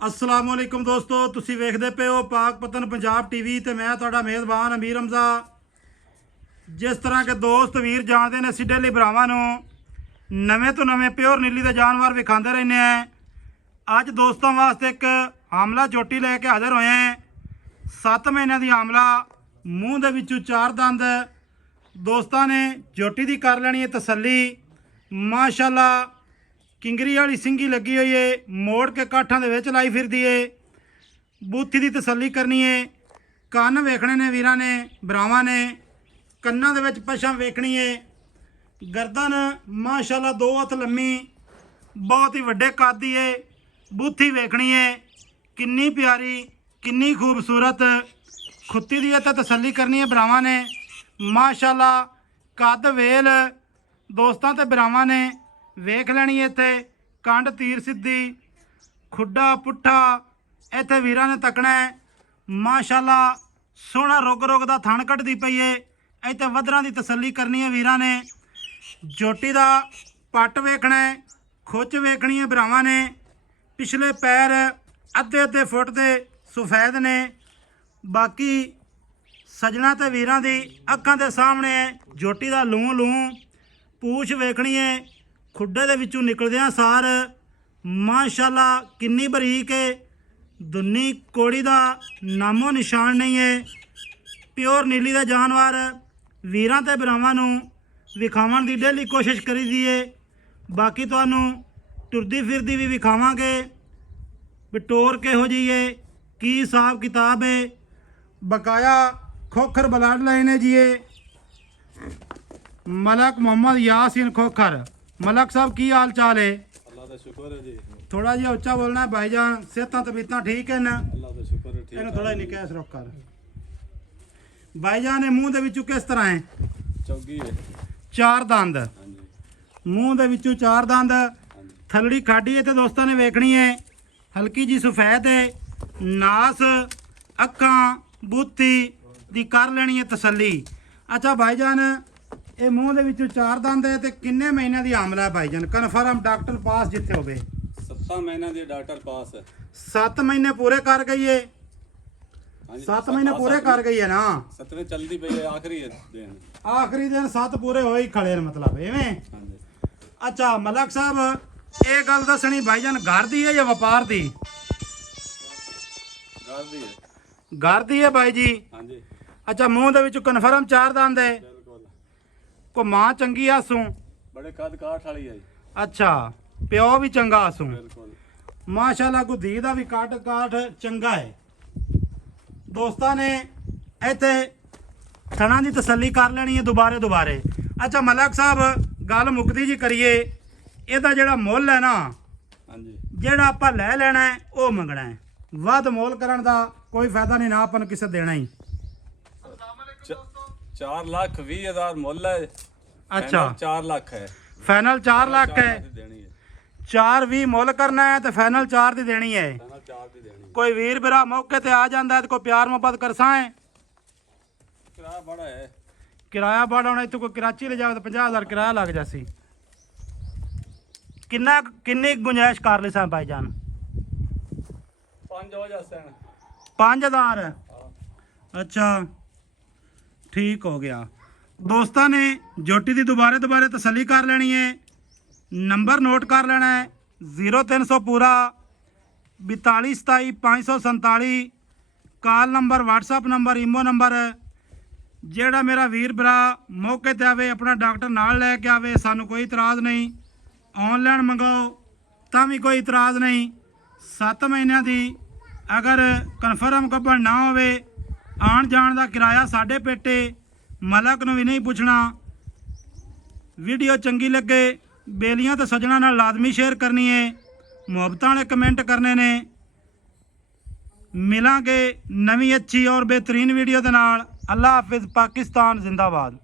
अस्सलाम वालेकुम दोस्तों, तुसी वेखदे पे हो पाकपतन पंजाब टीवी ते मैं तुहाडा मेज़बान अमीर हमजा। जिस तरह के दोस्त वीर जानते हैं, असीं डेली भरावां नूं नवें तो नवें प्योर नीली दे जानवर विखांदे रहने हैं। अज दोस्तों वास्ते एक आमला चोटी लैके हाज़र होए हैं। 7 महीने की आमला, मूँह दे विचों 4 दंद। दोस्तों ने चोटी की कर लैनी है तसल्ली। माशाअल्लाह किंगरी वाली सिंगी लगी हुई है, मोड़ के काठा दे विच लाई फिरदी है। बूथी की तसल्ली करनी है। कन्न वेखने ने वीरां ने, भरावां ने कन्नां दे विच पछां वेखनी है। गर्दन माशाअल्लाह 2 हथ लम्मी, बहुत ही वड्डे कद दी है। बूथी वेखनी है किन्नी प्यारी, किन्नी खूबसूरत। खुत्ती दी ते तसल्ली करनी है भरावां ने। माशाअल्लाह कद वेल दोस्तां ते भरावां ने वेख लैनी है। इत्थे कंड तीर सीधी, खुड्डा पुट्ठा इत्थे वीरां ने तकना है। माशाअल्लाह सोहना रुग रुग दा थण कटदी पई है। इत्थे वधरां दी तसल्ली करनी है वीरां ने। जोटी दा पट वेखना है, खुच वेखनी है भरावां ने। पिछले पैर अद्धे अद्धे फुट दे सफेद ने। बाकी सजना ते वीरां दी अखां दे सामने है। जोटी दा लूं लूं पूछ वेखनी है। खुड्डे दे विचों निकलदियां सार माशाअल्लाह किन्नी बरीक है। दुन्नी कोड़ी दा नामो निशान नहीं है। प्योर नीली दा जानवर वीरां ते भरावां नूं विखावन की डेली कोशिश करी दी है। बाकी तुहानूं टुरदी फिरदी भी विखावांगे बटोर किहो जी है, की हिसाब किताब है। बकाया खोखर ब्लड लाइन है जी। ये मलक मोहम्मद यासीन खोखर। मलक साहब की हाल चाल है? अल्लाह दा शुक्र है जी। थोड़ा जिहा उच्चा बोलना है भाईजान। सेहतां तबीयतां ठीक है ना? अल्लाह दा शुक्र है ठीक इन्हूं थोड़ा ही निकास रख कर। भाईजान ने मूँह दे विचों किस तरह है? चौगी है। 4 दंद। हाँ जी मूँह दे विचों 4 दंद। हाँ जी थलड़ी खाडी है तो दोस्तों ने वेखनी है। हल्की जी सफेद है। नास अखां बूथी दी कर लेनी है तसल्ली। अच्छा भाईजान, ये मूँह दे विचों 4 दंद है तो किन्ने महीने की आमला है भाईजान? कन्फर्म डॉक्टर पास जिथे होवे। 7 महीना दी डॉक्टर पास है। 7 महीने पूरे कर गई है। हाँ जी 7 महीने पूरे कर गई है ना? 7वें चलदी पई है, आखिरी है दिन। आखिरी दिन 7 पूरे हो ही खड़े ने मतलब इवें। हाँ जी अच्छा मलक साहब, ये गल दसनी भाईजान घर दी है या व्यापार दी? गादी है। घर दी है भाई जी। हाँ जी अच्छा मूँह दे विचों कन्फर्म 4 दंद है। बिल्कुल। को मां चंगी आसू? बड़े कद काठ वाली है। अच्छा प्यो भी चंगा आसू? बिल्कुल। माशाअल्लाह को धी दा भी काट चंगा है। दोस्तां ने इत्थे थणा दी तसल्ली कर लेनी है दुबारे दुबारे। अच्छा मलक साहब गल मुकदी जी करिए, ਇਹਦਾ ਜਿਹੜਾ ਮੁੱਲ ਹੈ ਨਾ, ਹਾਂਜੀ ਜਿਹੜਾ ਆਪਾਂ ਲੈ ਲੈਣਾ ਹੈ ਉਹ ਮੰਗਣਾ ਹੈ। ਵੱਧ ਮੁੱਲ ਕਰਨ ਦਾ ਕੋਈ ਫਾਇਦਾ ਨਹੀਂ ਨਾ, ਆਪਾਂ ਨੂੰ ਕਿਸੇ ਦੇਣਾ ਹੀ। 4,20,000 ਮੁੱਲ ਹੈ। अच्छा 4 लाख है। फाइनल 4 लाख है। देनी है। 4,20 ਮੁੱਲ ਕਰਨਾ ਹੈ ਤੇ फाइनल 4 ਦੀ ਦੇਣੀ ਹੈ। फाइनल 4 दी देनी। ਕੋਈ ਵੀਰ ਭਰਾ ਮੌਕੇ ਤੇ ਆ ਜਾਂਦਾ ਹੈ ਤੇ ਕੋਈ ਪਿਆਰ ਮੁਹੱਬਤ ਕਰਸਾਂ ਹੈ। किराया बड़ा है। ਕਿਰਾਇਆ ਬੜਾ ਹੋਣਾ, ਇੱਥੋਂ ਕੋਈ ਕਰਾਚੀ ਲੈ ਜਾਵੇ ਤਾਂ 50,000 ਕਿਰਾਇਆ ਲੱਗ ਜਾਸੀ। ਕਿੰਨੀ ਗੁੰਜਾਇਸ਼ ਕਰ ਲਈ ਸਾਂ ਭਾਈਜਾਨ? 5 हो जाते हैं। 5,000। अच्छा ठीक हो गया। दोस्तों ने जोटी की दोबारे तसल्ली कर लेनी है। नंबर नोट कर लेना है 0300 पूरा 42 27 547। Call number, WhatsApp number, imo number. ਜਿਹੜਾ मेरा वीर भरा मौके ते आवे, अपना डॉक्टर नाल लैके आवे, सानू कोई इतराज़ नहीं। ऑनलाइन मंगाओ तां भी कोई इतराज़ नहीं। 7 महीनों की अगर कन्फर्म कपड़ ना होवे, आन जान का किराया साढ़े पेटे। मलक नूं भी नहीं पुछना। वीडियो चंगी लगे बेलियां तो सजना नाल लाजमी शेयर करनी है। मुहब्बतां वाले कमेंट करने ने। मिलांगे नवी अच्छी और बेहतरीन वीडियो दे नाल। अल्लाह हाफिज़। पाकिस्तान जिंदाबाद।